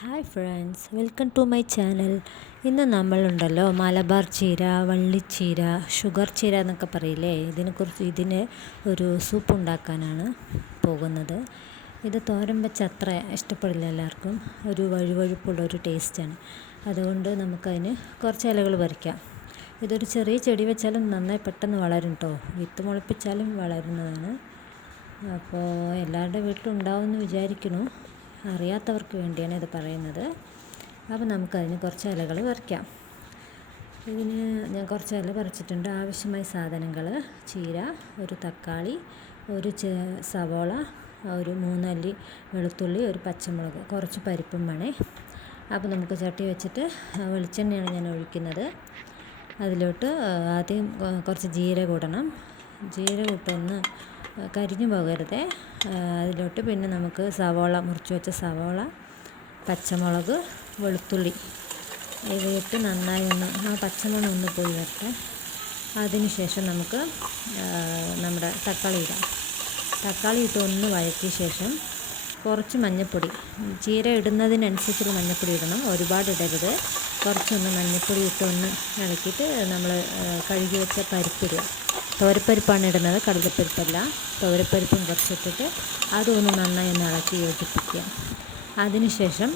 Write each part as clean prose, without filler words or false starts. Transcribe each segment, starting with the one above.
Hi friends, welcome to my channel. ഇന്ന് നമ്മളുണ്ടല്ലോ മലബാർ ചീര, വള്ളിച്ചീര, ഷുഗർ ചീര എന്നൊക്കെ പറയില്ലേ, ഇതിന് ഒരു സൂപ്പ് ഉണ്ടാക്കാനാണ് പോകുന്നത്. ഇത് തോരൻ വെച്ച് അത്ര ഇഷ്ടപ്പെടില്ല എല്ലാവർക്കും. ഒരു വഴുവഴുപ്പുള്ള ഒരു ടേസ്റ്റാണ്. അതുകൊണ്ട് നമുക്കതിന് കുറച്ച് ഇലകൾ പറിക്കാം. ഇതൊരു ചെറിയ ചെടി വെച്ചാലും നന്നായി പെട്ടെന്ന് വളരും കേട്ടോ. വിത്ത് മുളപ്പിച്ചാലും വളരുന്നതാണ്. അപ്പോൾ എല്ലാവരുടെ വീട്ടിലും ഉണ്ടാവുമെന്ന് വിചാരിക്കുന്നു. അറിയാത്തവർക്ക് വേണ്ടിയാണ് ഇത് പറയുന്നത്. അപ്പോൾ നമുക്കതിന് കുറച്ച് ഇലകൾ പറിക്കാം. ഇതിന് ഞാൻ കുറച്ച് ഇല പറിച്ചിട്ടുണ്ട്. ആവശ്യമായ സാധനങ്ങൾ: ചീര, ഒരു തക്കാളി, ഒരു സവോള, ഒരു 3 അല്ലി വെളുത്തുള്ളി, ഒരു പച്ചമുളക്, കുറച്ച് പരിപ്പും വേണേ. അപ്പോൾ നമുക്ക് ചട്ടി വെച്ചിട്ട് വെളിച്ചെണ്ണയാണ് ഞാൻ ഒഴിക്കുന്നത്. അതിലോട്ട് ആദ്യം കുറച്ച് ജീരകം ഇടണം. ജീരകം ഇട്ടൊന്ന് കരിഞ്ഞു പോകരുതേ. അതിലോട്ട് പിന്നെ നമുക്ക് സവോള, മുറിച്ച് വെച്ച സവോള, പച്ചമുളക്, വെളുത്തുള്ളി ഇവയിട്ട് നന്നായി ആ പച്ചമണം ഒന്ന് പോയി വരട്ടെ. അതിന് ശേഷം നമുക്ക് നമ്മുടെ തക്കാളി ഇടാം. തക്കാളി ഇട്ട് ഒന്ന് വഴറ്റിയ ശേഷം കുറച്ച് മഞ്ഞൾപ്പൊടി, ചീര ഇടുന്നതിനനുസരിച്ചുള്ള മഞ്ഞൾപ്പൊടി ഇടണം, ഒരുപാട് ഇടരുത്. കുറച്ചൊന്ന് മഞ്ഞൾപ്പൊടി ഇട്ട് ഒന്ന് ഇളക്കിയിട്ട് നമ്മൾ കഴുകി വെച്ച പരിപ്പിടുക. തോരപ്പരിപ്പാണ് ഇടുന്നത്, കടലപ്പരിപ്പല്ല. തോരപ്പരിപ്പും കുറച്ചിട്ടിട്ട് അതൊന്ന് നന്നായി ഒന്ന് ഇളക്കി യോജിപ്പിക്കുക. അതിനുശേഷം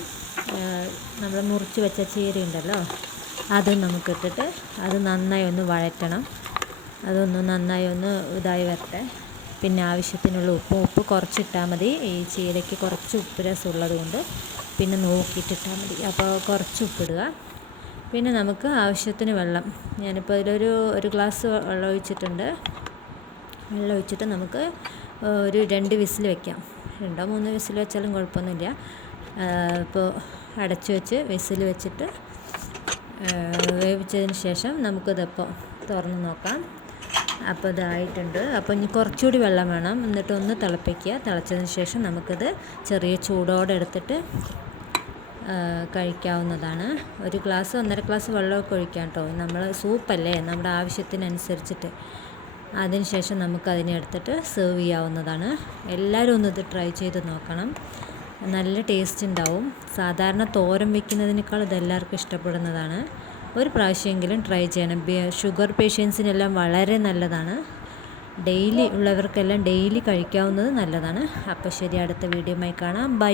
നമ്മൾ മുറിച്ച് വെച്ച ചീര ഉണ്ടല്ലോ, അത് നമുക്കിട്ടിട്ട് അത് നന്നായി ഒന്ന് വഴറ്റണം. അതൊന്ന് നന്നായി ഒന്ന് ഇതായി വരട്ടെ. പിന്നെ ആവശ്യത്തിനുള്ള ഉപ്പ് കുറച്ചിട്ടാൽ മതി. ഈ ചീരയ്ക്ക് കുറച്ച് ഉപ്പ് രസമുള്ളത് കൊണ്ട് പിന്നെ നോക്കിയിട്ടിട്ടാൽ മതി. അപ്പോൾ കുറച്ച് ഉപ്പിടുക. പിന്നെ നമുക്ക് ആവശ്യത്തിന് വെള്ളം. ഞാനിപ്പോൾ ഒരു ഗ്ലാസ് വെള്ളം ഒഴിച്ചിട്ടുണ്ട്. വെള്ളം ഒഴിച്ചിട്ട് നമുക്ക് ഒരു 2 വിസിൽ വയ്ക്കാം. 2-3 വിസിൽ വെച്ചാലും കുഴപ്പമൊന്നുമില്ല. ഇപ്പോൾ അടച്ചു വെച്ച് വിസിൽ വെച്ചിട്ട് വേവിച്ചതിന് ശേഷം നമുക്കിതിപ്പോൾ തുറന്ന് നോക്കാം. അപ്പോൾ ഇതായിട്ടുണ്ട്. അപ്പോൾ ഇനി കുറച്ചുകൂടി വെള്ളം വേണം. എന്നിട്ട് ഒന്ന് തിളപ്പിക്കുക. തിളച്ചതിന് ശേഷം നമുക്കിത് ചെറിയ ചൂടോടെ എടുത്തിട്ട് കഴിക്കാവുന്നതാണ്. 1 ഗ്ലാസ് 1.5 ഗ്ലാസ് വെള്ളമൊക്കെ ഒഴിക്കാം കേട്ടോ. നമ്മൾ സൂപ്പല്ലേ, നമ്മുടെ ആവശ്യത്തിനനുസരിച്ചിട്ട്. അതിന് ശേഷം നമുക്കതിനെ എടുത്തിട്ട് സെർവ് ചെയ്യാവുന്നതാണ്. എല്ലാവരും ഒന്ന് ഇത് ട്രൈ ചെയ്ത് നോക്കണം. നല്ല ടേസ്റ്റ് ഉണ്ടാവും. സാധാരണ തോരൻ വയ്ക്കുന്നതിനേക്കാൾ ഇതെല്ലാവർക്കും ഇഷ്ടപ്പെടുന്നതാണ്. ഒരു പ്രാവശ്യമെങ്കിലും ട്രൈ ചെയ്യണം. ഷുഗർ പേഷ്യൻസിനെല്ലാം വളരെ നല്ലതാണ്. ഡെയിലി ഉള്ളവർക്കെല്ലാം ഡെയിലി കഴിക്കാവുന്നത് നല്ലതാണ്. അപ്പോൾ ശരി, അടുത്ത വീഡിയോയുമായി കാണാം. ബൈ.